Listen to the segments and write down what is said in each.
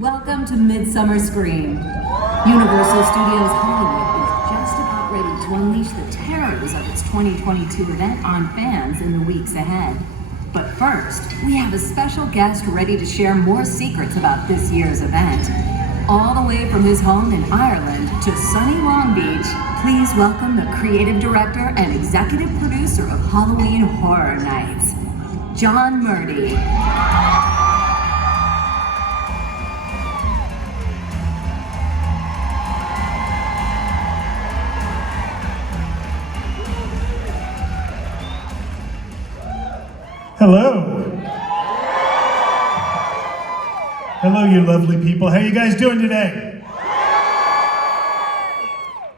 Welcome to Midsummer Scream. Universal Studios Hollywood is just about ready to unleash the terrors of its 2022 event on fans in the weeks ahead. But first, we have a special guest ready to share more secrets about this year's event. All the way from his home in Ireland to sunny Long Beach, please welcome the creative director and executive producer of Halloween Horror Nights, John Murdy. Hello. Hello, you lovely people. How you guys doing today?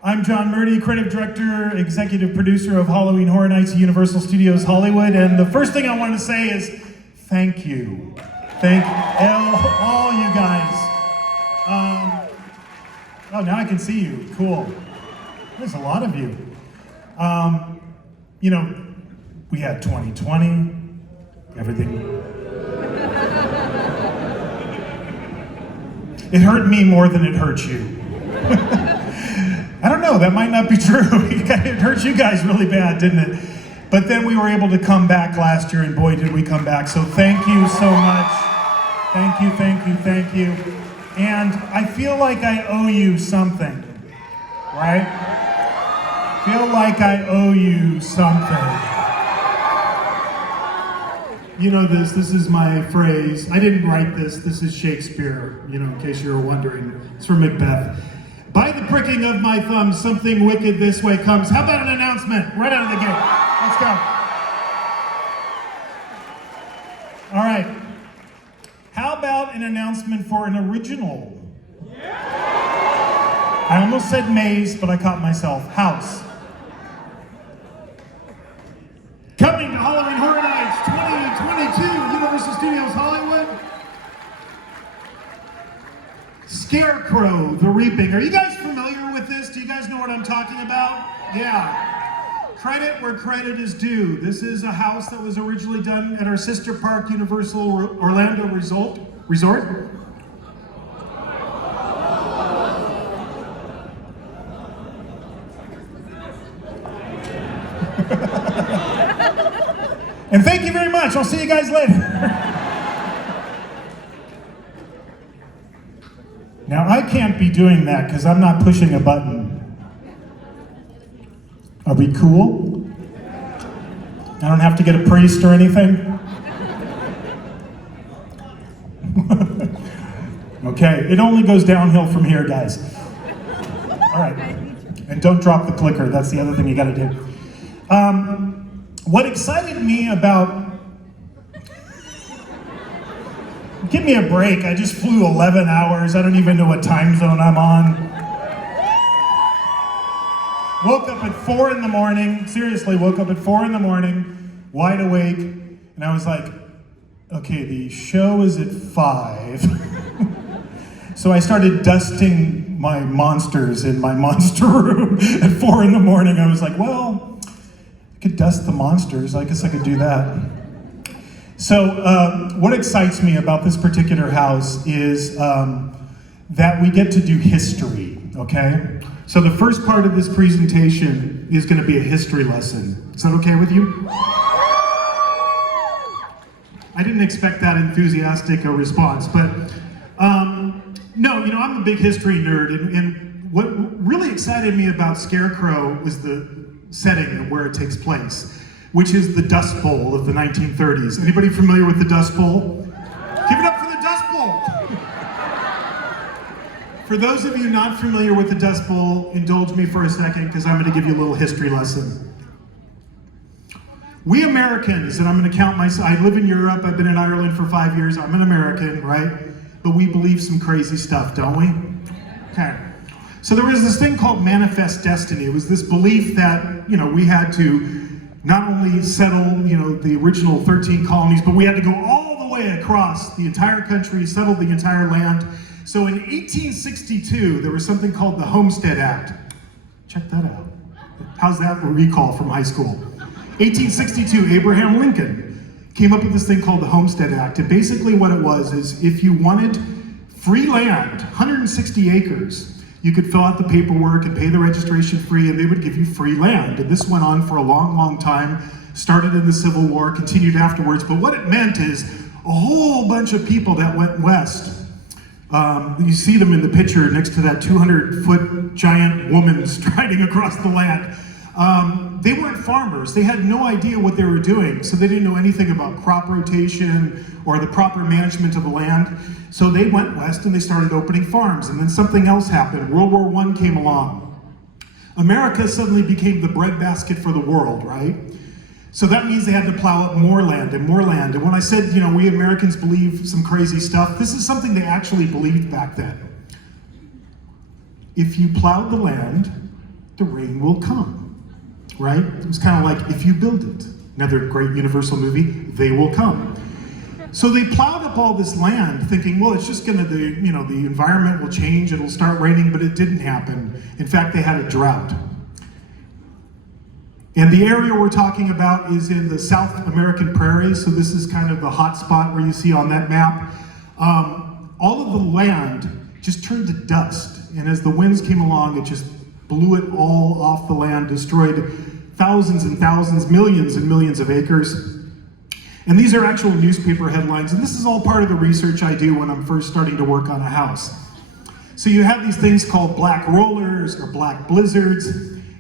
I'm John Murdy, creative director, executive producer of Halloween Horror Nights at Universal Studios Hollywood. And the first thing I want to say is thank you. Thank all you guys. Oh, now I can see you. Cool. There's a lot of you. We had 2020. Everything. It hurt me more than it hurt you. I don't know, that might not be true. It hurt you guys really bad, didn't it? But then we were able to come back last year, and boy, did we come back. So thank you so much. Thank you, thank you, thank you. And I feel like I owe you something, right? Feel like I owe you something. You know this is my phrase. I didn't write this is Shakespeare, in case you were wondering. It's from Macbeth. By the pricking of my thumb, something wicked this way comes. How about an announcement right out of the gate? Let's go. All right. How about an announcement for an original? I almost said maze, but I caught myself. House. Coming to Halloween Horror Nights 2022, Universal Studios Hollywood. Scarecrow, The Reaping. Are you guys familiar with this? Do you guys know what I'm talking about? Yeah. Credit where credit is due. This is a house that was originally done at our sister park, Universal Orlando Resort. And thank you very much. I'll see you guys later. Now, I can't be doing that because I'm not pushing a button. Are we cool? I don't have to get a priest or anything? Okay, it only goes downhill from here, guys. All right. And don't drop the clicker. That's the other thing you got to do. What excited me about... Give me a break. I just flew 11 hours. I don't even know what time zone I'm on. Woke up at 4 in the morning. Seriously, woke up at 4 in the morning, wide awake. And I was like, okay, the show is at 5. So I started dusting my monsters in my monster room at 4 in the morning. I was like, well... could dust the monsters. I guess I could do that. So what excites me about this particular house is that we get to do history, okay? So the first part of this presentation is gonna be a history lesson. Is that okay with you? I didn't expect that enthusiastic a response, but no, I'm a big history nerd, and what really excited me about Scarecrow was the setting and where it takes place, which is the Dust Bowl of the 1930s. Anybody familiar with the Dust Bowl? Give it up for the Dust Bowl! For those of you not familiar with the Dust Bowl, indulge me for a second because I'm going to give you a little history lesson. We Americans, and I'm going to count myself, I live in Europe, I've been in Ireland for 5 years, I'm an American, right? But we believe some crazy stuff, don't we? Okay. So there was this thing called manifest destiny. It was this belief that, we had to not only settle, the original 13 colonies, but we had to go all the way across the entire country, settle the entire land. So in 1862, there was something called the Homestead Act. Check that out. How's that a recall from high school? 1862, Abraham Lincoln came up with this thing called the Homestead Act. And basically what it was is if you wanted free land, 160 acres. You could fill out the paperwork and pay the registration fee, and they would give you free land. And this went on for a long, long time, started in the Civil War, continued afterwards. But what it meant is a whole bunch of people that went west. You see them in the picture next to that 200-foot giant woman striding across the land. They weren't farmers. They had no idea what they were doing, so they didn't know anything about crop rotation or the proper management of the land. So they went west and they started opening farms, and then something else happened. World War I came along. America suddenly became the breadbasket for the world, right? So that means they had to plow up more land and more land. And when I said, we Americans believe some crazy stuff, this is something they actually believed back then. If you plowed the land, the rain will come, right? It was kind of like If You Build It. Another great Universal movie, They Will Come. So they plowed up all this land thinking, well, it's just gonna, the environment will change, it'll start raining, but it didn't happen. In fact, they had a drought. And the area we're talking about is in the South American prairies, so this is kind of the hot spot where you see on that map. All of the land just turned to dust, and as the winds came along, it just blew it all off the land, destroyed thousands and thousands, millions and millions of acres. And these are actual newspaper headlines, and this is all part of the research I do when I'm first starting to work on a house. So you have these things called black rollers or black blizzards.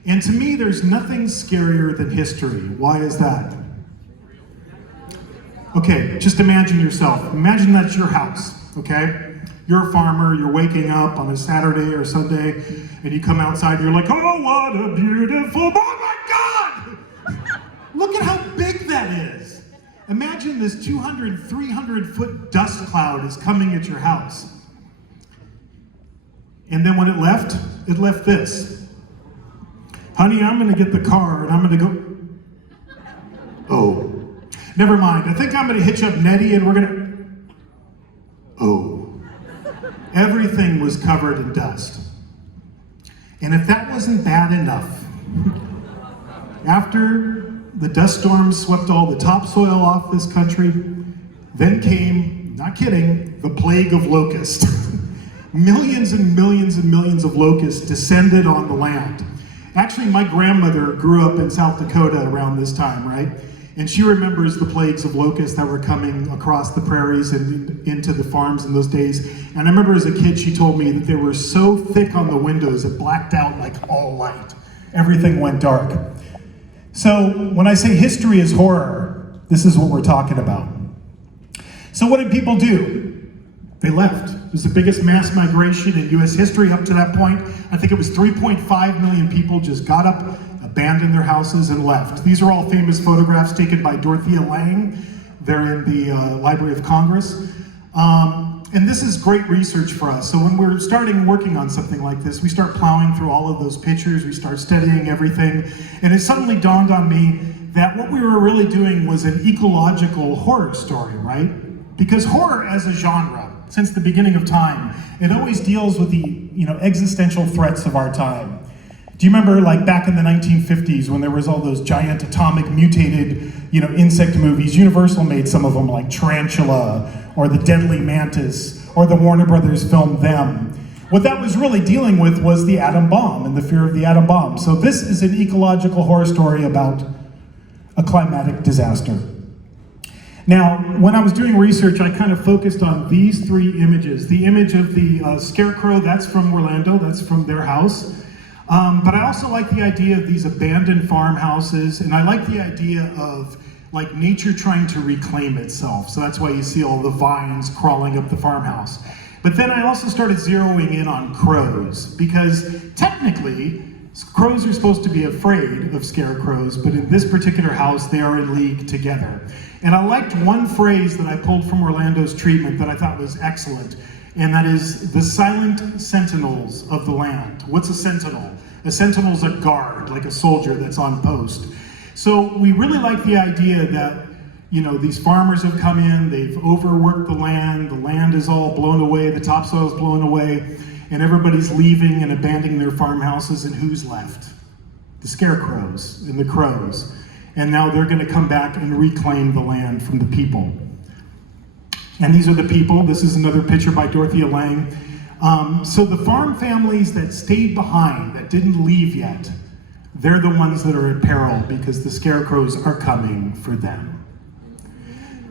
And to me, there's nothing scarier than history. Why is that? Okay, just imagine yourself. Imagine that's your house, okay? You're a farmer, you're waking up on a Saturday or Sunday, and you come outside and you're like, oh, what a beautiful, oh my God! Look at how big that is. Imagine this 200, 300-foot dust cloud is coming at your house. And then when it left this. Honey, I'm gonna get the car and I'm gonna go, oh, never mind. I think I'm gonna hitch up Nettie and we're gonna, oh. Everything was covered in dust. And if that wasn't bad enough, after the dust storm swept all the topsoil off this country, then came, not kidding, the plague of locusts. Millions and millions and millions of locusts descended on the land. Actually, my grandmother grew up in South Dakota around this time, right? And she remembers the plagues of locusts that were coming across the prairies and into the farms in those days. And I remember as a kid, she told me that they were so thick on the windows, it blacked out like all light. Everything went dark. So when I say history is horror, this is what we're talking about. So what did people do? They left. It was the biggest mass migration in US history up to that point. I think it was 3.5 million people just got up, abandoned their houses, and left. These are all famous photographs taken by Dorothea Lange. They're in the Library of Congress. And this is great research for us. So when we're starting working on something like this, we start plowing through all of those pictures, we start studying everything, and it suddenly dawned on me that what we were really doing was an ecological horror story, right? Because horror as a genre, since the beginning of time, it always deals with the existential threats of our time. Do you remember like back in the 1950s when there was all those giant atomic mutated insect movies? Universal made some of them like Tarantula or The Deadly Mantis, or the Warner Brothers film Them. What that was really dealing with was the atom bomb and the fear of the atom bomb. So this is an ecological horror story about a climatic disaster. Now, when I was doing research, I kind of focused on these three images. The image of the scarecrow, that's from Orlando, that's from their house. But I also like the idea of these abandoned farmhouses, and I like the idea of like nature trying to reclaim itself. So that's why you see all the vines crawling up the farmhouse. But then I also started zeroing in on crows, because technically, crows are supposed to be afraid of scarecrows, but in this particular house, they are in league together. And I liked one phrase that I pulled from Orlando's treatment that I thought was excellent, and that is the silent sentinels of the land. What's a sentinel? A sentinel's a guard, like a soldier that's on post. So we really like the idea that these farmers have come in, they've overworked the land is all blown away, the topsoil is blown away, and everybody's leaving and abandoning their farmhouses, and who's left? The scarecrows and the crows. And now they're gonna come back and reclaim the land from the people. And these are the people. This is another picture by Dorothea Lange. So the farm families that stayed behind, that didn't leave yet, they're the ones that are in peril because the scarecrows are coming for them.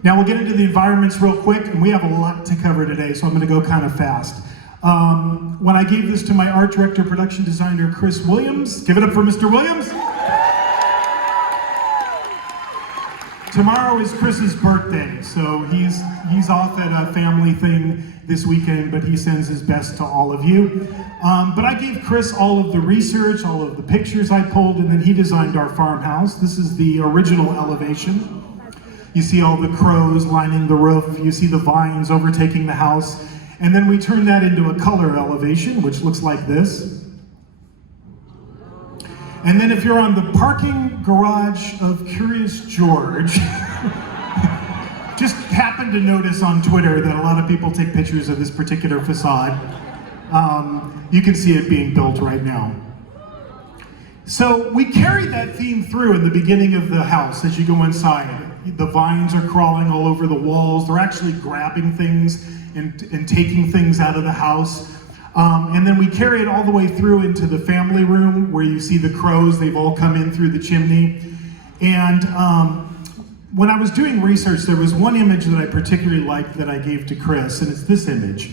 Now we'll get into the environments real quick, and we have a lot to cover today, so I'm going to go kind of fast. When I gave this to my art director, production designer, Chris Williams, give it up for Mr. Williams. Tomorrow is Chris's birthday, so he's off at a family thing this weekend, but he sends his best to all of you. But I gave Chris all of the research, all of the pictures I pulled, and then he designed our farmhouse. This is the original elevation. You see all the crows lining the roof, you see the vines overtaking the house, and then we turned that into a color elevation, which looks like this. And then if you're on the parking garage of Curious George, just happened to notice on Twitter that a lot of people take pictures of this particular facade. You can see it being built right now. So we carry that theme through in the beginning of the house as you go inside. The vines are crawling all over the walls. They're actually grabbing things and taking things out of the house. And then we carry it all the way through into the family room where you see the crows. They've all come in through the chimney. And when I was doing research, there was one image that I particularly liked that I gave to Chris, and it's this image.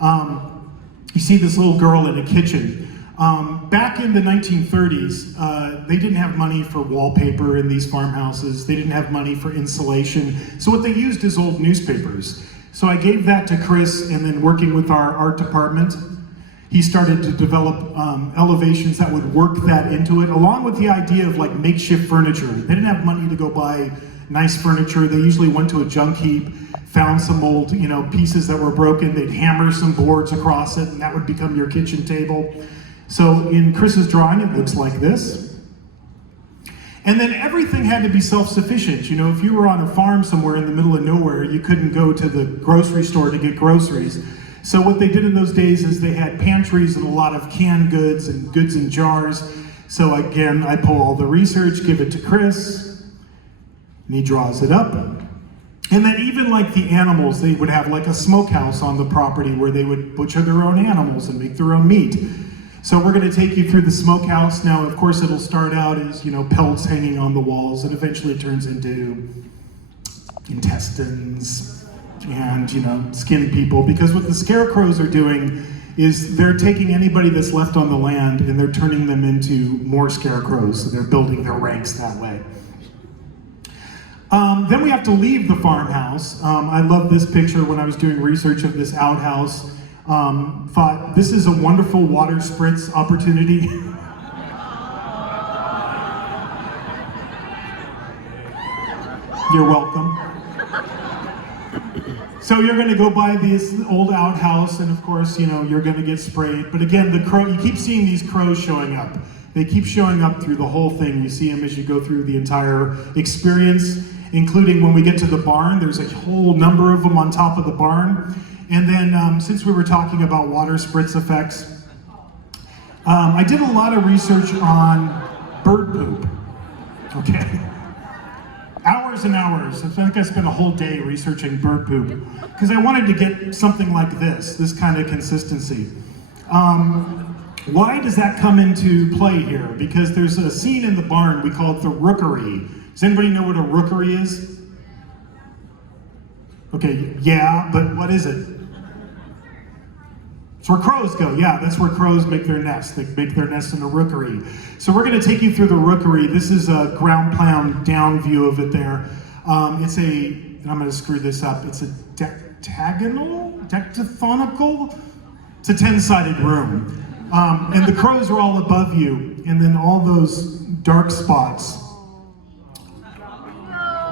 You see this little girl in a kitchen. Back in the 1930s, they didn't have money for wallpaper in these farmhouses. They didn't have money for insulation. So what they used is old newspapers. So I gave that to Chris, and then working with our art department, he started to develop elevations that would work that into it, along with the idea of like makeshift furniture. They didn't have money to go buy nice furniture. They usually went to a junk heap, found some old, pieces that were broken. They'd hammer some boards across it, and that would become your kitchen table. So in Chris's drawing, it looks like this. And then everything had to be self-sufficient. If you were on a farm somewhere in the middle of nowhere, you couldn't go to the grocery store to get groceries. So what they did in those days is they had pantries and a lot of canned goods and goods in jars. So again, I pull all the research, give it to Chris, and he draws it up. And then even like the animals, they would have like a smokehouse on the property where they would butcher their own animals and make their own meat. So we're going to take you through the smokehouse. Now, of course, it'll start out as, pelts hanging on the walls, and eventually it turns into intestines and, skinned people. Because what the scarecrows are doing is they're taking anybody that's left on the land and they're turning them into more scarecrows. So they're building their ranks that way. Then we have to leave the farmhouse. I love this picture when I was doing research of this outhouse. Thought this is a wonderful water spritz opportunity. You're welcome. So you're going to go by this old outhouse, and of course, you're going to get sprayed. But again, you keep seeing these crows showing up. They keep showing up through the whole thing. You see them as you go through the entire experience, including when we get to the barn. There's a whole number of them on top of the barn. And then, since we were talking about water spritz effects, I did a lot of research on bird poop, okay? Hours and hours. I think I spent a whole day researching bird poop, because I wanted to get something like this kind of consistency. Why does that come into play here? Because there's a scene in the barn, we call it the rookery. Does anybody know what a rookery is? Okay, yeah, but what is it? It's where crows go. Yeah, that's where crows make their nest. They make their nest in a rookery. So we're going to take you through the rookery. This is a ground plan down view of it there. It's I'm going to screw this up. It's a dectagonal? It's a 10-sided room. And the crows are all above you. And then all those dark spots,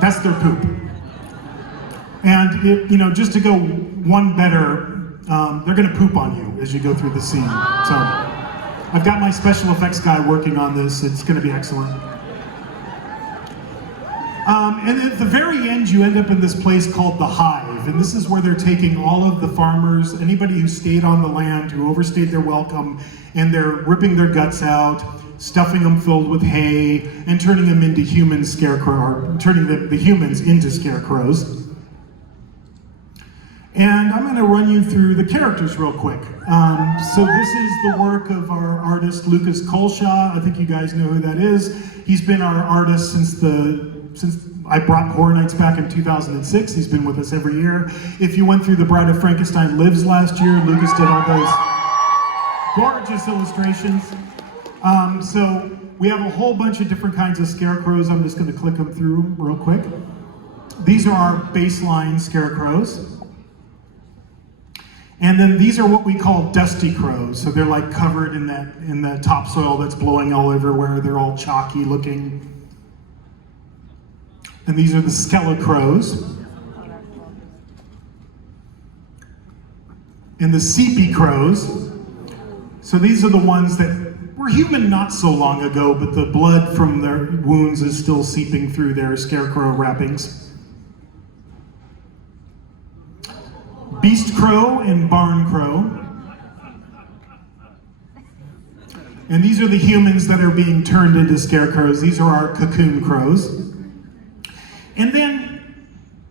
that's their poop. And, just to go one better, they're going to poop on you as you go through the scene. So I've got my special effects guy working on this. It's going to be excellent. And at the very end, you end up in this place called the Hive. And this is where they're taking all of the farmers, anybody who stayed on the land, who overstayed their welcome, and they're ripping their guts out, stuffing them filled with hay, and turning them into human scarecrow, or turning the humans into scarecrows. And I'm going to run you through the characters real quick. So this is the work of our artist Lucas Colshaw. I think you guys know who that is. He's been our artist since I brought Horror Nights back in 2006. He's been with us every year. If you went through The Bride of Frankenstein Lives last year, Lucas did all those gorgeous illustrations. So we have a whole bunch of different kinds of scarecrows. I'm just going to click them through real quick. These are our baseline scarecrows. And then these are what we call dusty crows. So they're like covered in the topsoil that's blowing all everywhere. They're all chalky looking. And these are the skelecrows. And the sepia crows. So these are the ones that were human not so long ago, but the blood from their wounds is still seeping through their scarecrow wrappings. Beast crow and barn crow. And these are the humans that are being turned into scarecrows. These are our cocoon crows. And then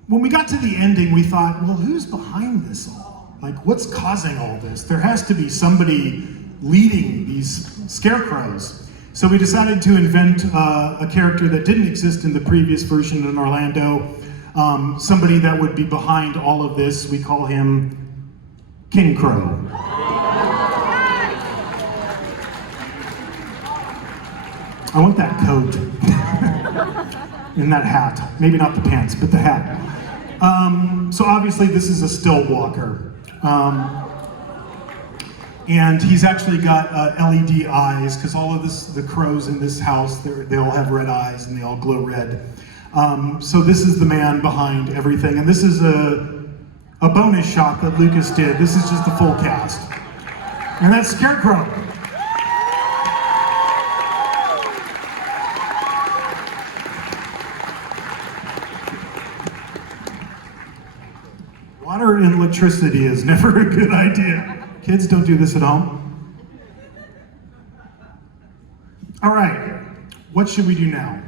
when we got to the ending, we thought, well, who's behind this all? Like, what's causing all this? There has to be somebody leading these scarecrows. So we decided to invent a character that didn't exist in the previous version in Orlando. Somebody that would be behind all of this. We call him King Crow. I want that coat and that hat. Maybe not the pants, but the hat. So obviously this is a still walker. And he's actually got LED eyes, because all of the crows in this house, they all have red eyes and they all glow red. So this is the man behind everything, and this is a bonus shot that Lucas did. This is just the full cast. And that's Scarecrow. Water and electricity is never a good idea. Kids, don't do this at home. All right, what should we do now?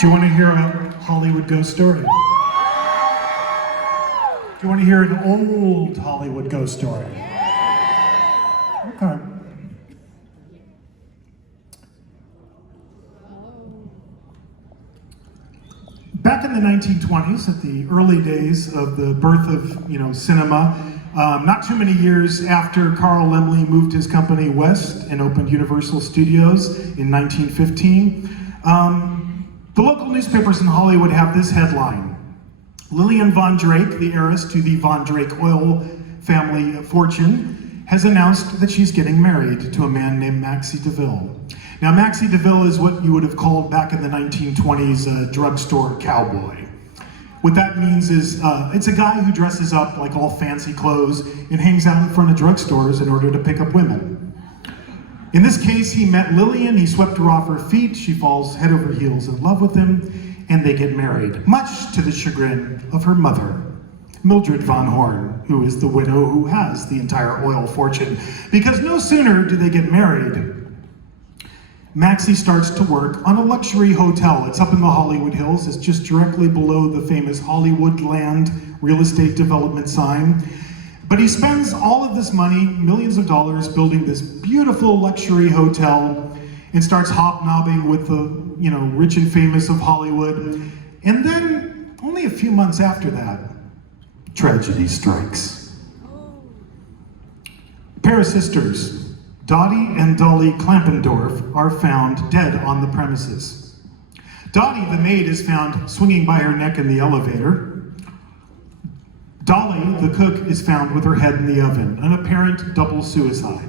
Do you want to hear a Hollywood ghost story? Do you want to hear an old Hollywood ghost story? Okay. Back in the 1920s, at the early days of the birth of cinema, not too many years after Carl Laemmle moved his company west and opened Universal Studios in 1915, the local newspapers in Hollywood have this headline: Lillian Von Drake, the heiress to the Von Drake oil family fortune, has announced that she's getting married to a man named Maxie DeVille. Now, Maxie DeVille is what you would have called back in the 1920s a drugstore cowboy. What that means is it's a guy who dresses up like all fancy clothes and hangs out in front of drugstores in order to pick up women. In this case, he met Lillian, he swept her off her feet, she falls head over heels in love with him, and they get married, much to the chagrin of her mother, Mildred Von Horn, who is the widow who has the entire oil fortune. Because no sooner do they get married, Maxie starts to work on a luxury hotel. It's up in the Hollywood Hills. It's just directly below the famous Hollywood Land real estate development sign. But he spends all of this money, millions of dollars, building this beautiful luxury hotel and starts hobnobbing with the rich and famous of Hollywood. And then, only a few months after that, tragedy strikes. A pair of sisters, Dottie and Dolly Klampendorf, are found dead on the premises. Dottie, the maid, is found swinging by her neck in the elevator. Dolly, the cook, is found with her head in the oven, an apparent double suicide.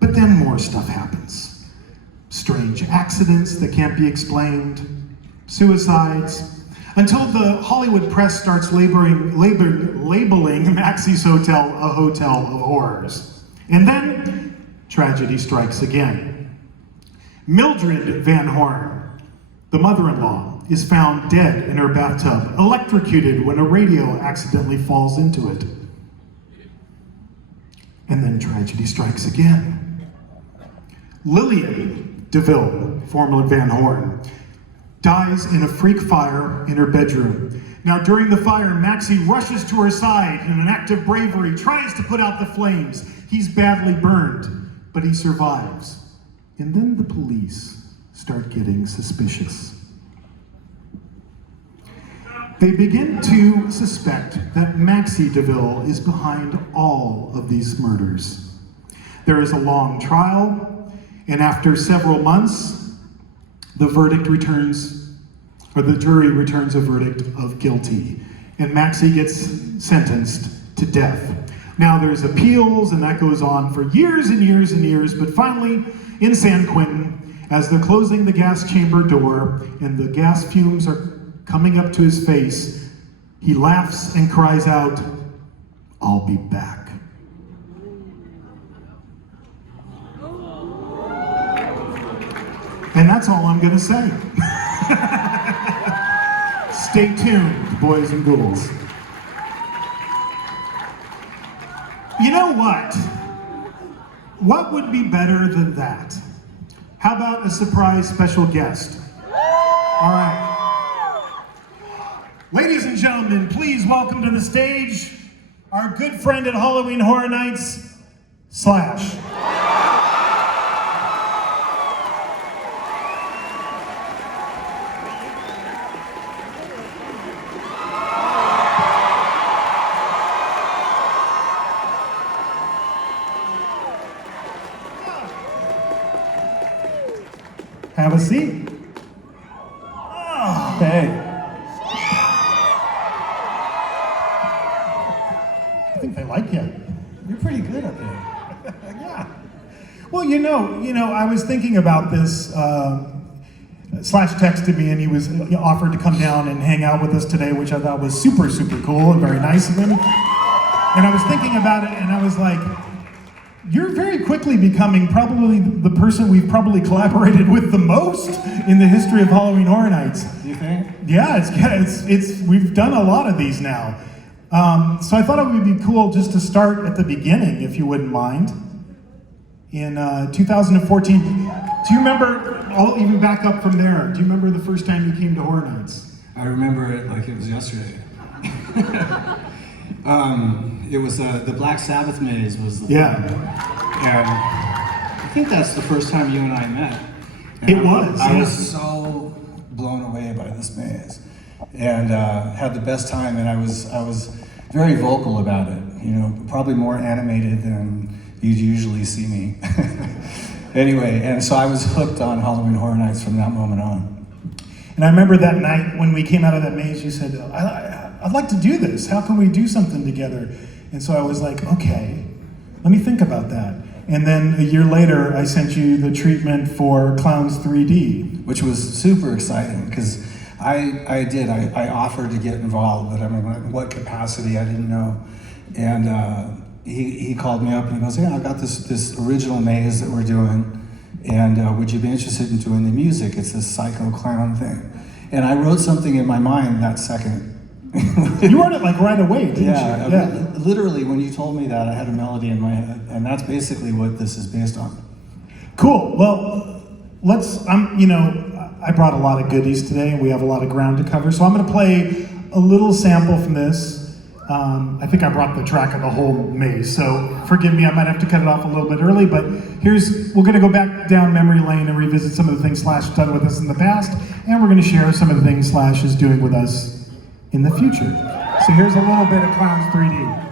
But then more stuff happens. Strange accidents that can't be explained, suicides, until the Hollywood press starts labeling Maxie's hotel a hotel of horrors. And then tragedy strikes again. Mildred Van Horn, the mother-in-law, is found dead in her bathtub, electrocuted when a radio accidentally falls into it. And then tragedy strikes again. Lillian DeVille, formerly Van Horn, dies in a freak fire in her bedroom. Now, during the fire, Maxie rushes to her side in an act of bravery, tries to put out the flames. He's badly burned, but he survives. And then the police start getting suspicious. They begin to suspect that Maxie DeVille is behind all of these murders. There is a long trial, and after several months, the jury returns a verdict of guilty, and Maxie gets sentenced to death. Now there's appeals, and that goes on for years and years and years, but finally, in San Quentin, as they're closing the gas chamber door and the gas fumes are coming up to his face, he laughs and cries out, "I'll be back." And that's all I'm gonna say. Stay tuned, boys and ghouls. You know what? What would be better than that? How about a surprise special guest? All right. Ladies and gentlemen, please welcome to the stage our good friend at Halloween Horror Nights, Slash. Have a seat. Oh, hey. I think they like you. You're pretty good up there. Yeah. Well, you know, I was thinking about this. Slash texted me and he offered to come down and hang out with us today, which I thought was super, super cool and very nice of him. And I was thinking about it and I was like, you're very quickly becoming probably the person we've probably collaborated with the most in the history of Halloween Horror Nights. Do you think? Yeah, it's we've done a lot of these now. So I thought it would be cool just to start at the beginning, if you wouldn't mind. In 2014, do you remember, I'll even back up from there, do you remember the first time you came to Horror Nights? I remember it like it was yesterday. It was the Black Sabbath maze was the Yeah. thing. And I think that's the first time you and I met. And It was, I yeah. was so blown away by this maze and had the best time, and I was very vocal about it, you know, probably more animated than you'd usually see me. Anyway, and so I was hooked on Halloween Horror Nights from that moment on. And I remember that night when we came out of that maze, you said, I'd like to do this. How can we do something together? And so I was like, okay, let me think about that. And then a year later, I sent you the treatment for Clowns 3D. Which was super exciting, because I offered to get involved, but I mean, in what capacity, I didn't know. And he called me up and he goes, yeah, I've got this original maze that we're doing, and would you be interested in doing the music? It's this psycho clown thing. And I wrote something in my mind that second. You wrote it like right away, didn't you? Yeah, literally when you told me that, I had a melody in my head, and that's basically what this is based on. Cool. Well, I brought a lot of goodies today, and we have a lot of ground to cover. So I'm going to play a little sample from this. I think I brought the track of the whole maze, so forgive me, I might have to cut it off a little bit early, but we're going to go back down memory lane and revisit some of the things Slash has done with us in the past, and we're going to share some of the things Slash is doing with us in the future. So here's a little bit of Clowns 3D.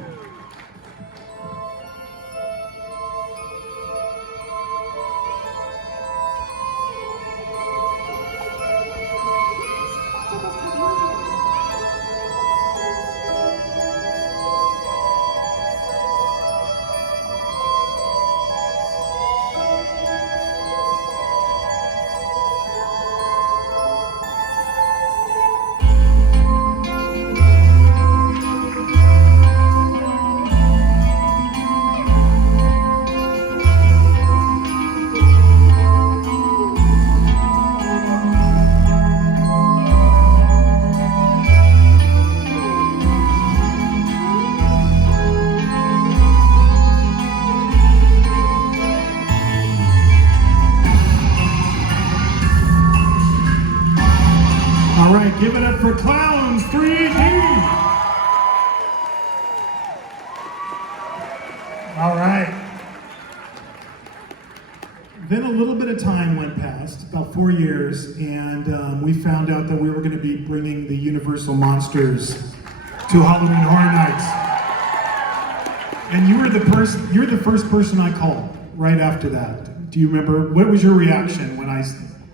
All right, give it up for Clowns 3D. All right. Then a little bit of time went past, about 4 years, and we found out that we were going to be bringing the Universal Monsters to Halloween Horror Nights. And you're the first person I called right after that. Do you remember? What was your reaction when I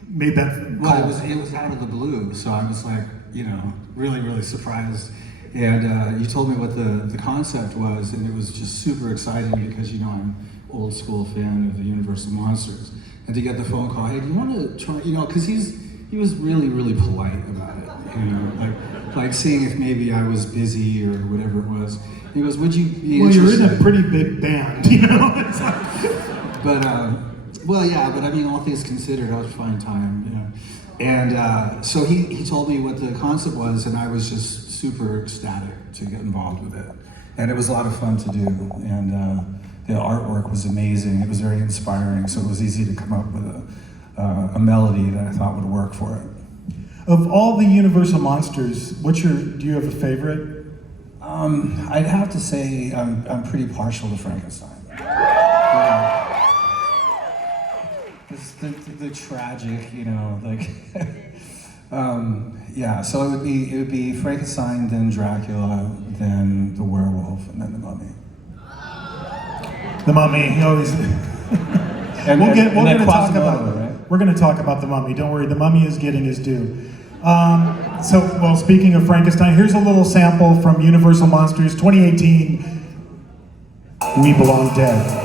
made that call? Well, it was out of the blue, so I was like, really, really surprised. And you told me what the concept was, and it was just super exciting because, I'm an old school fan of the Universal Monsters. And to get the phone call, hey, do you want to try, because he was really, really polite about it, like seeing if maybe I was busy or whatever it was. He goes, would you be interested? You're in a pretty big band, It's like... But, I mean, all things considered, I was fine time, And so he told me what the concept was, and I was just super ecstatic to get involved with it. And it was a lot of fun to do, and the artwork was amazing. It was very inspiring, so it was easy to come up with a melody that I thought would work for it. Of all the Universal Monsters, do you have a favorite? I'd have to say I'm pretty partial to Frankenstein. It's the tragic, so it would be Frankenstein, then Dracula, then the werewolf, and then the mummy. The mummy, he always. We're going to talk about the mummy. Don't worry, the mummy is getting his due. Speaking of Frankenstein, here's a little sample from Universal Monsters 2018. We Belong Dead.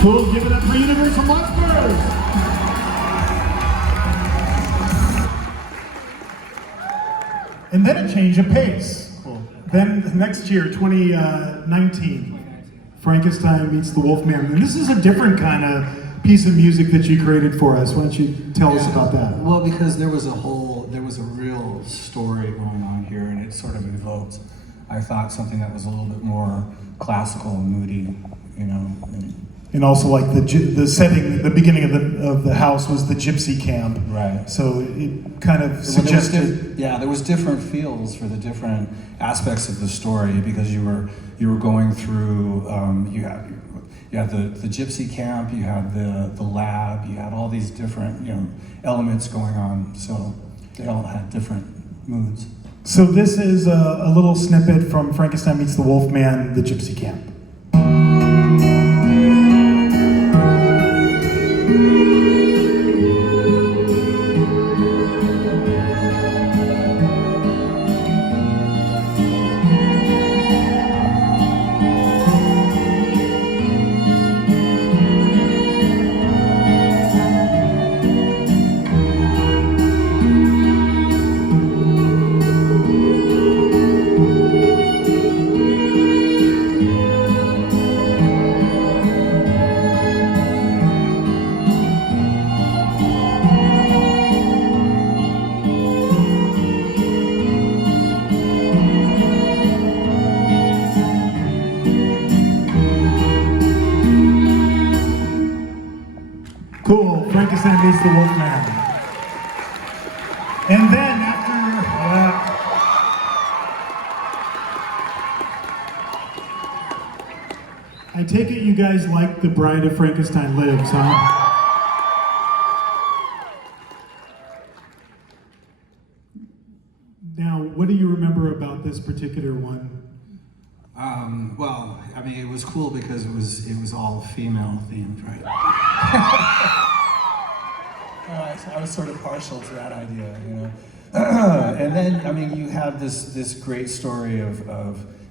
Cool, give it up for Universal Monsters! And then a change of pace. Cool. Then next year, 2019, Frankenstein meets the Wolfman. And this is a different kind of piece of music that you created for us. Why don't you tell us about that? Well, because there was a real story going on here, and it sort of evoked, I thought, something that was a little bit more classical and moody, And also, like the setting, the beginning of the house was the gypsy camp. Right. So it kind of suggested. There was different feels for the different aspects of the story because you were going through. You had the gypsy camp. You had the lab. You had all these different elements going on. So they all had different moods. So this is a little snippet from Frankenstein Meets the Wolfman, the gypsy camp. Cool, Frankenstein Meets the Wolfman. And then I take it you guys like The Bride of Frankenstein Lives, huh? Now, what do you remember about this particular one? Well, I mean, it was cool because it was all female themed, right? I was sort of partial to that idea, you know. And then, I mean, you had this great story of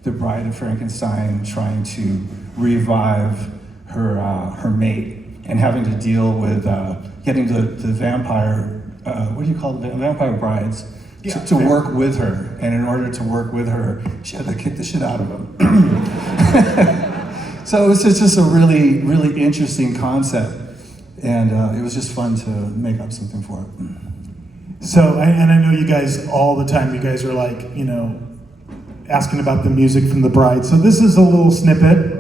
the Bride of Frankenstein trying to revive her mate and having to deal with getting the vampire, what do you call the vampire brides? Yeah, to work with her, and in order to work with her, she had to kick the shit out of him. So it was just a really, really interesting concept, and it was just fun to make up something for it. So, and I know you guys all the time, you guys are like, you know, asking about the music from The Bride. So this is a little snippet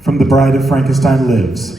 from The Bride of Frankenstein Lives.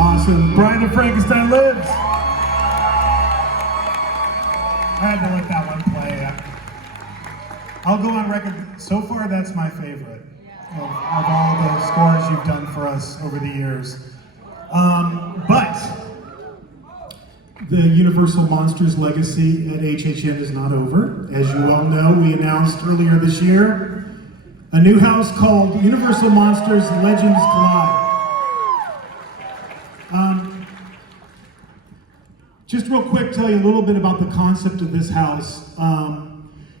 Awesome. Bride of Frankenstein Lives. I had to let that one play. I'll go on record. So far, that's my favorite of all the scores you've done for us over the years. But the Universal Monsters legacy at HHN is not over. As you well know, we announced earlier this year a new house called Universal Monsters Legends Collide. Just real quick, tell you a little bit about the concept of this house.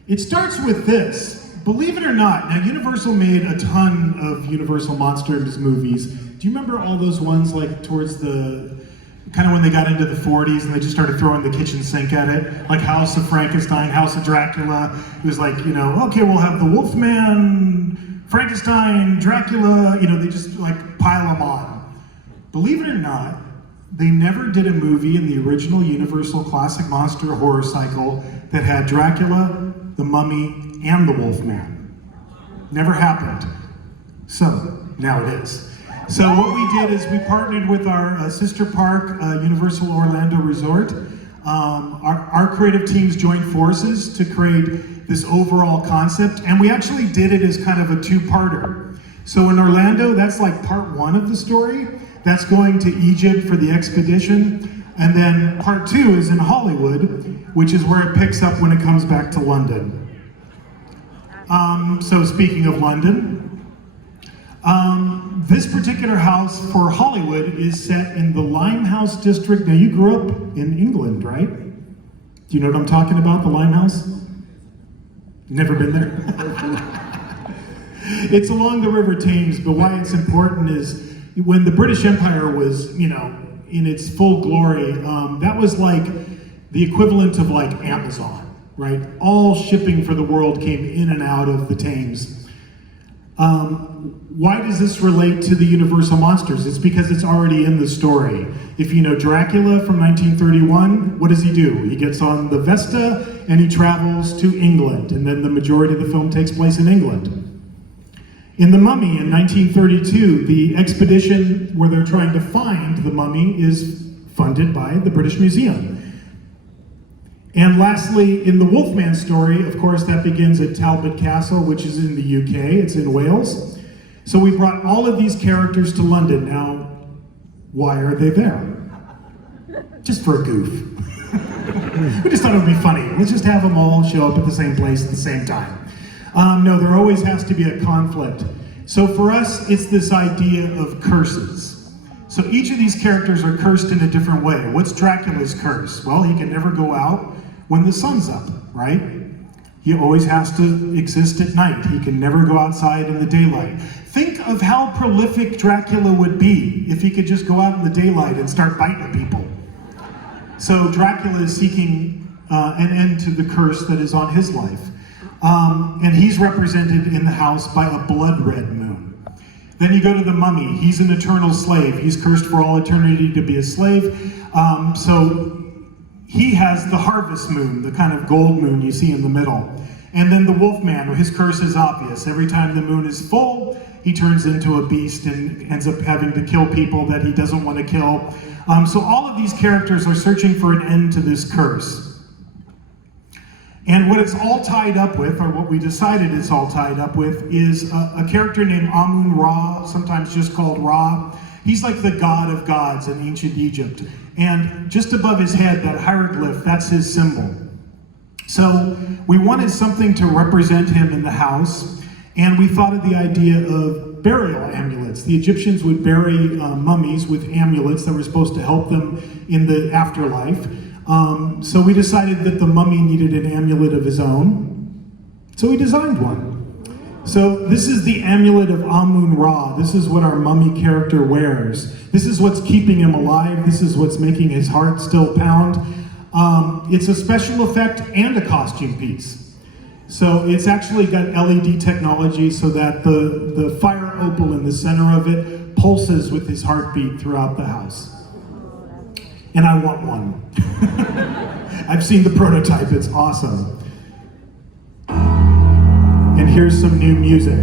It starts with this. Believe it or not, now Universal made a ton of Universal Monsters movies. Do you remember all those ones like towards the kind of when they got into the 40s and they just started throwing the kitchen sink at it, like House of Frankenstein, House of Dracula. It was like, you know, okay, we'll have the Wolfman, Frankenstein, Dracula, you know, they just like pile them on. Believe it or not, they never did a movie in the original Universal classic monster horror cycle that had Dracula, the Mummy, and the Wolfman. Never happened. So, now it is. So what we did is we partnered with our sister park, Universal Orlando Resort. Our creative teams joined forces to create this overall concept, and we actually did it as kind of a two-parter. So in Orlando, that's like part one of the story. That's going to Egypt for the expedition. And then part two is in Hollywood, which is where it picks up when it comes back to London. So speaking of London, this particular house for Hollywood is set in the Limehouse district. Now you grew up in England, right? Do you know what I'm talking about, the Limehouse? Never been there? It's along the River Thames, but why it's important is when the British Empire was, you know, in its full glory, that was like the equivalent of like Amazon, right? All shipping for the world came in and out of the Thames. Why does this relate to the Universal Monsters? It's because it's already in the story. If you know Dracula from 1931, what does he do? He gets on the Vesta and he travels to England, and then the majority of the film takes place in England. In The Mummy in 1932, the expedition where they're trying to find the mummy is funded by the British Museum. And lastly, in the Wolfman story, of course, that begins at Talbot Castle, which is in the UK, it's in Wales. So we brought all of these characters to London. Now, why are they there? Just for a goof. We just thought it would be funny. Let's just have them all show up at the same place at the same time. No, there always has to be a conflict. So for us, it's this idea of curses. So each of these characters are cursed in a different way. What's Dracula's curse? Well, he can never go out when the sun's up, right? He always has to exist at night. He can never go outside in the daylight. Think of how prolific Dracula would be if he could just go out in the daylight and start biting people. So Dracula is seeking an end to the curse that is on his life. And he's represented in the house by a blood red moon. Then you go to the Mummy. He's an eternal slave. He's cursed for all eternity to be a slave. So he has the harvest moon, the kind of gold moon you see in the middle. And then the Wolfman, his curse is obvious. Every time the moon is full, he turns into a beast and ends up having to kill people that he doesn't want to kill. So all of these characters are searching for an end to this curse. And what it's all tied up with, or what we decided it's all tied up with, is a character named Amun-Ra, sometimes just called Ra. He's like the god of gods in ancient Egypt. And just above his head, that hieroglyph, that's his symbol. So we wanted something to represent him in the house, and we thought of the idea of burial amulets. The Egyptians would bury mummies with amulets that were supposed to help them in the afterlife. So we decided that the mummy needed an amulet of his own, so we designed one. So this is the amulet of Amun-Ra. This is what our mummy character wears. This is what's keeping him alive. This is what's making his heart still pound. It's a special effect and a costume piece. So it's actually got LED technology so that the fire opal in the center of it pulses with his heartbeat throughout the house. And I want one. I've seen the prototype, it's awesome. And here's some new music.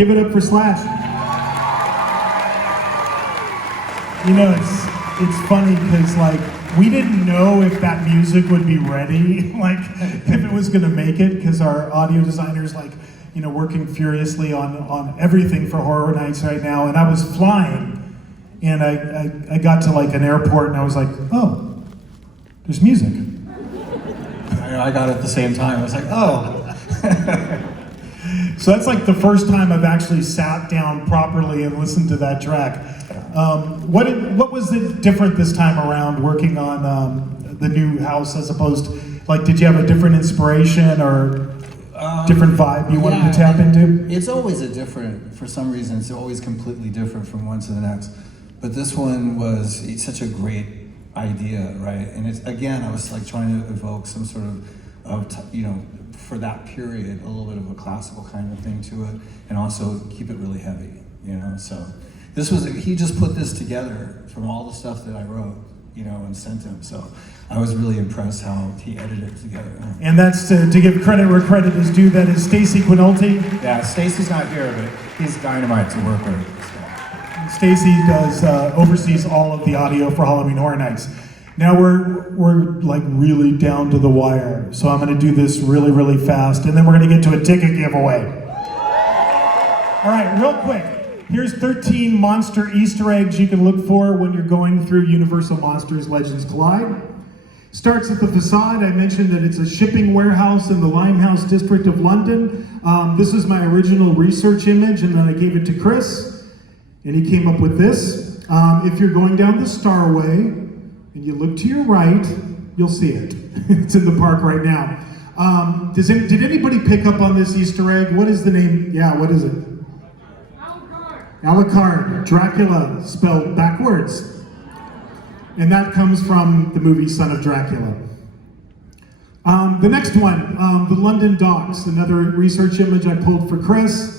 Give it up for Slash. You know, it's funny because like we didn't know if that music would be ready, like if it was gonna make it, because our audio designer's like, you know, working furiously on everything for Horror Nights right now, and I was flying, and I got to like an airport, and I was like, oh, there's music. I got it at the same time. I was like, oh. So that's like the first time I've actually sat down properly and listened to that track. What was it different this time around working on the new house as opposed to, like, did you have a different inspiration or different vibe you wanted to tap into? It's always for some reason, it's always completely different from one to the next. But this one it's such a great idea, right? And it's, again, I was like trying to evoke some sort of you know, for that period, a little bit of a classical kind of thing to it, and also keep it really heavy, you know? So he just put this together from all the stuff that I wrote, you know, and sent him. So I was really impressed how he edited it together. And that's to give credit where credit is due. That is Stacy Quinolti. Yeah, Stacy's not here, but he's dynamite to work with. Stacy oversees all of the audio for Halloween Horror Nights. Now we're like really down to the wire, so I'm going to do this really, really fast, and then we're going to get to a ticket giveaway. All right, real quick. Here's 13 monster Easter eggs you can look for when you're going through Universal Monsters Legends Collide. Starts at the facade. I mentioned that it's a shipping warehouse in the Limehouse district of London. This is my original research image, and then I gave it to Chris, and he came up with this. If you're going down the Starway, and you look to your right, you'll see it. It's in the park right now. Did anybody pick up on this Easter egg? What is the name? Yeah, what is it? Alucard, Dracula, spelled backwards. And that comes from the movie Son of Dracula. The next one, the London Docks, another research image I pulled for Chris.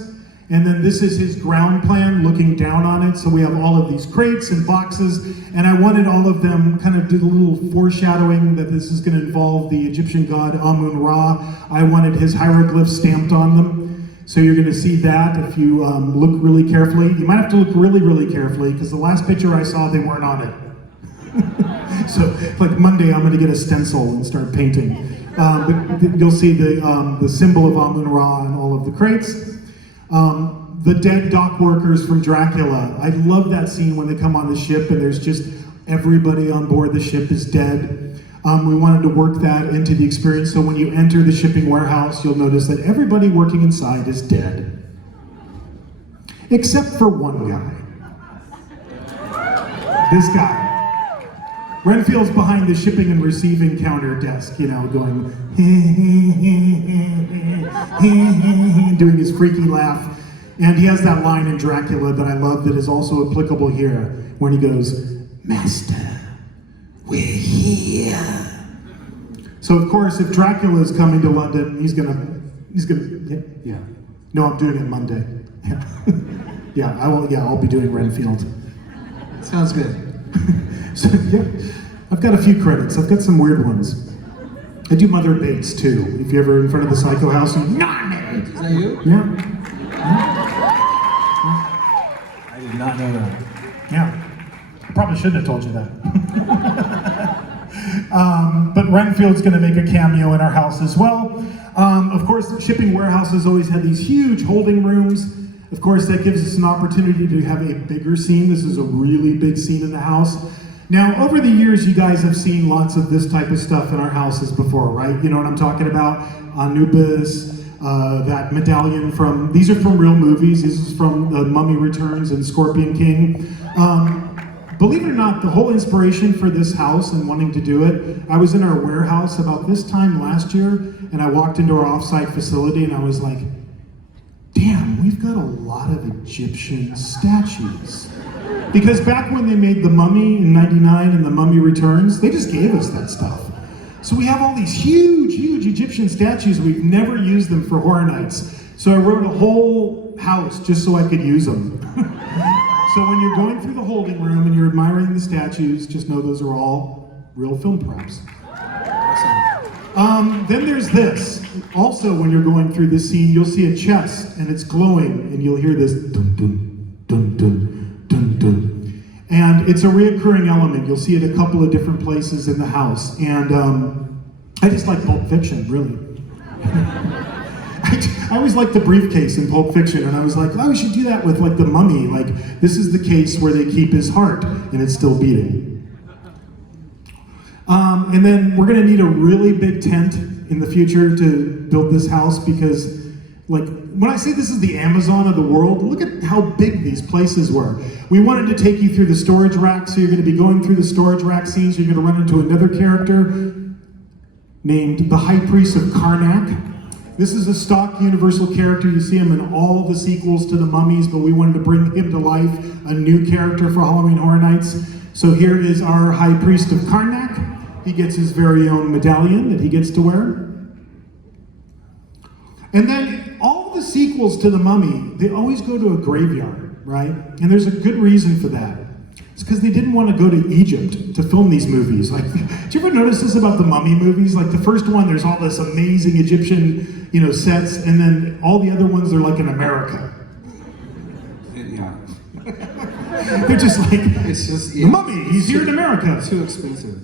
And then this is his ground plan looking down on it. So we have all of these crates and boxes, and I wanted all of them kind of do a little foreshadowing that this is going to involve the Egyptian god Amun-Ra. I wanted his hieroglyphs stamped on them. So you're going to see that if you look really carefully. You might have to look really, really carefully, because the last picture I saw, they weren't on it. So like Monday, I'm going to get a stencil and start painting. But you'll see the symbol of Amun-Ra on all of the crates. The dead dock workers from Dracula. I love that scene when they come on the ship and there's just everybody on board the ship is dead. We wanted to work that into the experience, so when you enter the shipping warehouse, you'll notice that everybody working inside is dead. Except for one guy. This guy. Renfield's behind the shipping and receiving counter desk, you know, going, doing his freaky laugh. And he has that line in Dracula that I love that is also applicable here, when he goes, "Master, we're here." So of course, if Dracula is coming to London, he's gonna, yeah. No, I'm doing it Monday. Yeah, I'll be doing Renfield. Sounds good. So yeah, I've got a few credits. I've got some weird ones. I do Mother Bates too. If you're ever in front of the Psycho House, and Is that you? yeah. I did not know that. Yeah, I probably shouldn't have told you that. But Renfield's going to make a cameo in our house as well. Of course, shipping warehouses always had these huge holding rooms. Of course, that gives us an opportunity to have a bigger scene. This is a really big scene in the house. Now, over the years, you guys have seen lots of this type of stuff in our houses before, right? You know what I'm talking about? Anubis, that medallion these are from real movies. This is from The Mummy Returns and Scorpion King. Believe it or not, the whole inspiration for this house and wanting to do it, I was in our warehouse about this time last year, and I walked into our offsite facility and I was like, damn, we've got a lot of Egyptian statues. Because back when they made The Mummy in '99 and The Mummy Returns, they just gave us that stuff. So we have all these huge, huge Egyptian statues. We've never used them for Horror Nights. So I wrote a whole house just so I could use them. So when you're going through the holding room and you're admiring the statues, just know those are all real film props. Awesome. Then there's this. Also, when you're going through this scene, you'll see a chest, and it's glowing, and you'll hear this dun dun dun dun dun dun. And it's a reoccurring element. You'll see it a couple of different places in the house. And I just like Pulp Fiction, really. I always liked the briefcase in Pulp Fiction, and I was like, oh, we should do that with like the mummy. Like, this is the case where they keep his heart, and it's still beating. And then we're gonna need a really big tent in the future to build this house because, like, when I say this is the Amazon of the world, look at how big these places were. We wanted to take you through the storage rack, so you're gonna be going through the storage rack scenes. You're gonna run into another character named the High Priest of Karnak. This is a stock Universal character. You see him in all the sequels to the Mummies, but we wanted to bring him to life, a new character for Halloween Horror Nights. So here is our High Priest of Karnak. He gets his very own medallion that he gets to wear. And then all the sequels to the Mummy, they always go to a graveyard, right? And there's a good reason for that. It's because they didn't want to go to Egypt to film these movies. Like, did you ever notice this about the Mummy movies? Like the first one, there's all this amazing Egyptian, sets, and then all the other ones, they're like in America. Yeah. They're just like, It's just the Mummy, he's here in America. Too expensive.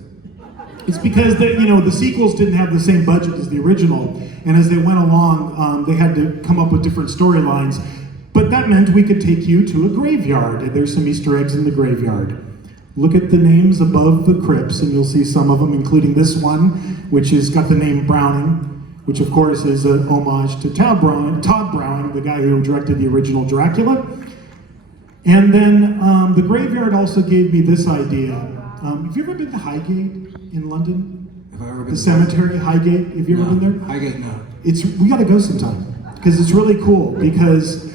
It's because the sequels didn't have the same budget as the original, and as they went along, they had to come up with different storylines. But that meant we could take you to a graveyard, and there's some Easter eggs in the graveyard. Look at the names above the crypts, and you'll see some of them, including this one, which has got the name Browning, which of course is an homage to Todd Browning, the guy who directed the original Dracula. And then the graveyard also gave me this idea. Have you ever been to Highgate in London? Have I ever been The cemetery, Highgate, have you ever been there? Highgate, no. We gotta go sometime, because it's really cool, because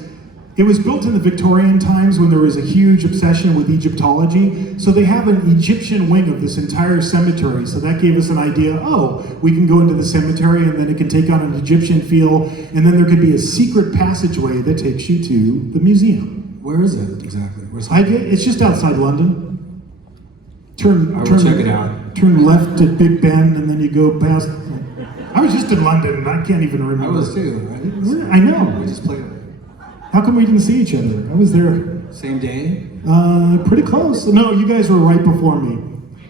it was built in the Victorian times when there was a huge obsession with Egyptology. So they have an Egyptian wing of this entire cemetery. So that gave us an idea, we can go into the cemetery and then it can take on an Egyptian feel. And then there could be a secret passageway that takes you to the museum. Where is it exactly? Where's Highgate? It's just outside London. I will check it out. Turn left at Big Ben and then you go past. I was just in London and I can't even remember. I was too, right? I know. We just played it. How come we didn't see each other? I was there. Same day? Pretty close. No, you guys were right before me.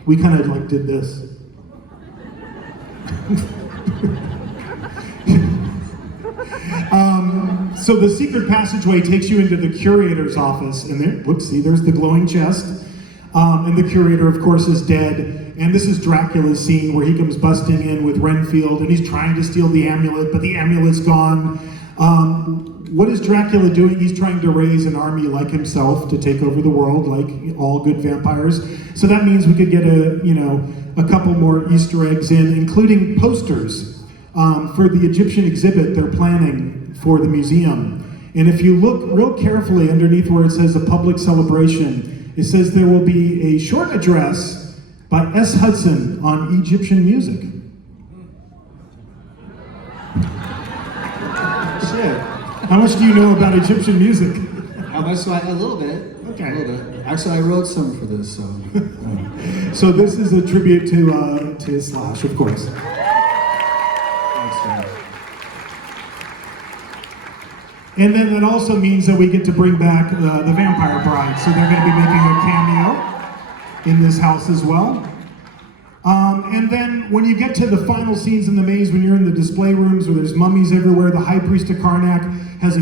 We kind of like did this. So the secret passageway takes you into the curator's office, and there's the glowing chest. And the curator, of course, is dead. And this is Dracula's scene where he comes busting in with Renfield, and he's trying to steal the amulet, but the amulet's gone. What is Dracula doing? He's trying to raise an army like himself to take over the world, like all good vampires. So that means we could get a couple more Easter eggs in, including posters for the Egyptian exhibit they're planning for the museum. And if you look real carefully underneath where it says a public celebration, it says there will be a short address by S. Hudson on Egyptian music. Shit. How much do you know about Egyptian music? How much do I? A little bit. Okay. A little bit. Actually, I wrote some for this, so. So this is a tribute to Slash, of course. Thanks, John. And then that also means that we get to bring back the Vampire Bride. So they're going to be making a cameo in this house as well. And then when you get to the final scenes in the maze, when you're in the display rooms where there's mummies everywhere, the High Priest of Karnak has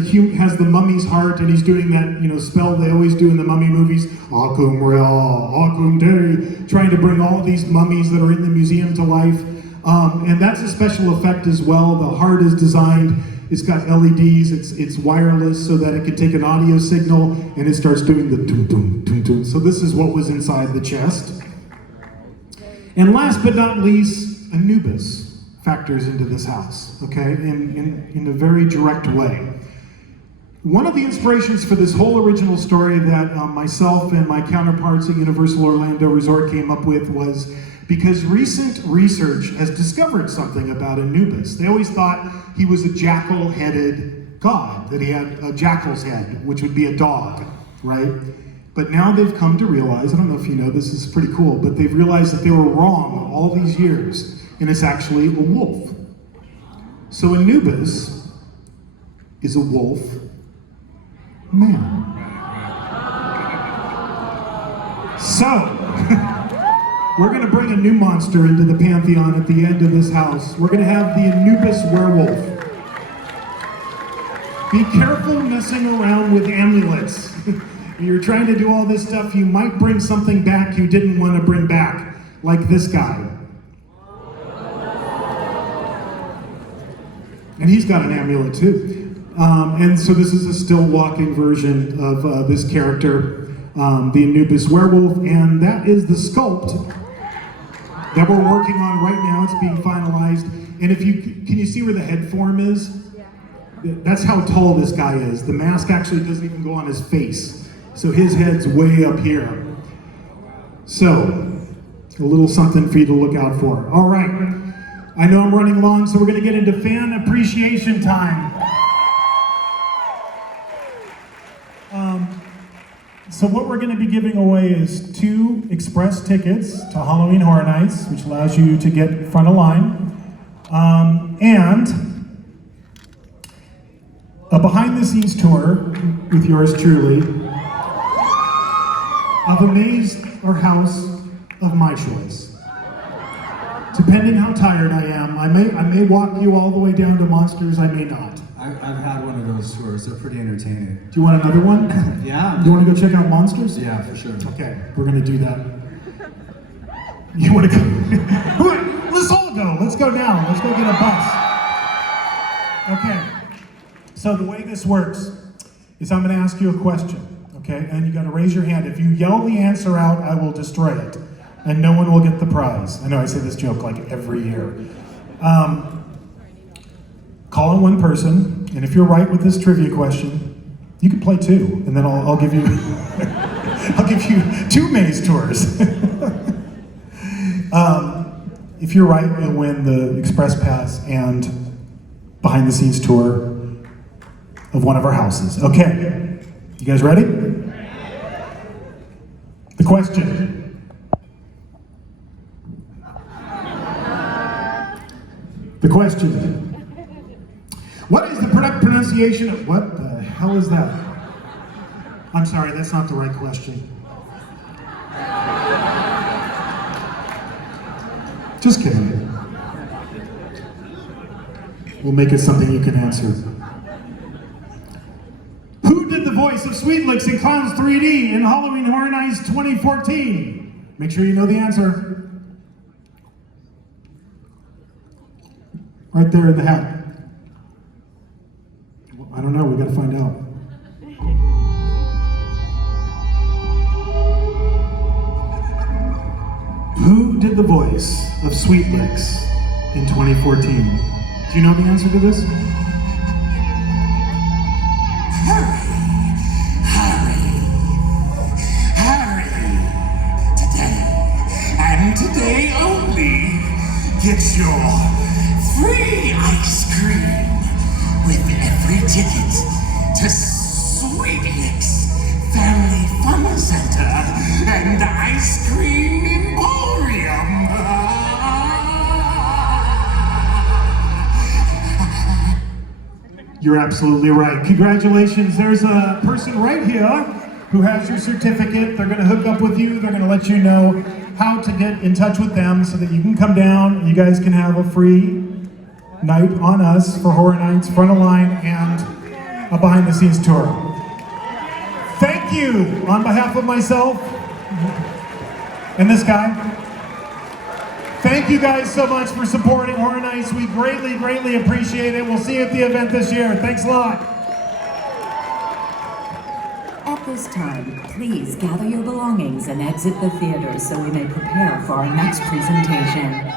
the mummy's heart, and he's doing that spell they always do in the mummy movies, Akum Real, Akum Dei, trying to bring all of these mummies that are in the museum to life. And that's a special effect as well. The heart is designed. It's got LEDs, it's wireless so that it can take an audio signal and it starts doing the dum dum dum dum. So this is what was inside the chest. And last but not least, Anubis factors into this house, okay, in a very direct way. One of the inspirations for this whole original story that myself and my counterparts at Universal Orlando Resort came up with was because recent research has discovered something about Anubis. They always thought he was a jackal-headed god, that he had a jackal's head, which would be a dog, right? But now they've come to realize, I don't know if you know, this is pretty cool, but they've realized that they were wrong all these years. and it's actually a wolf. So Anubis is a wolf man. So, we're going to bring a new monster into the pantheon at the end of this house. We're going to have the Anubis werewolf. Be careful messing around with amulets. You're trying to do all this stuff, you might bring something back you didn't want to bring back, like this guy. And he's got an amulet too. And so this is a still walking version of this character, the Anubis werewolf, and that is the sculpt that we're working on right now. It's being finalized. And can you see where the head form is? That's how tall this guy is. The mask actually doesn't even go on his face. So his head's way up here. So, a little something for you to look out for. All right, I know I'm running long, so we're gonna get into fan appreciation time. So what we're gonna be giving away is 2 express tickets to Halloween Horror Nights, which allows you to get front of line, and a behind-the-scenes tour with yours truly of a maze or house of my choice. Depending how tired I am, I may walk you all the way down to monsters, I may not. I've had one of those tours. They're pretty entertaining. Do you want another one? Yeah. You want to go check out monsters? Yeah, for sure. Okay, we're gonna do that. You want to go? Let's all go. Let's go now. Let's go get a bus. Okay. So the way this works is I'm going to ask you a question, okay? And you got to raise your hand. If you yell the answer out, I will destroy it, and no one will get the prize. I know I say this joke like every year. Call on one person, and if you're right with this trivia question, you can play 2, and then I'll give you I'll give you 2 maze tours. If you're right, you'll win the express pass and behind the scenes tour of one of our houses. Okay, you guys ready? The question. The question. What is the correct pronunciation of, what the hell is that? I'm sorry, that's not the right question. Just kidding. We'll make it something you can answer. Who did the voice of Sweet Licks in Clowns 3D in Halloween Horror Nights 2014? Make sure you know the answer. Right there in the hat. I don't know, we gotta find out. Who did the voice of Sweet Licks in 2014? Do you know the answer to this? Today only, get your free ice cream with every ticket to Sweet Licks Family Fun Center and Ice Cream Emporium. You're absolutely right. Congratulations. There's a person right here who has your certificate. They're going to hook up with you. They're going to let you know how to get in touch with them so that you can come down and you guys can have a free night on us for Horror Nights, front of line, and a behind the scenes tour. Thank you on behalf of myself and this guy. Thank you guys so much for supporting Horror Nights. We greatly, greatly appreciate it. We'll see you at the event this year. Thanks a lot. At this time, please gather your belongings and exit the theater so we may prepare for our next presentation.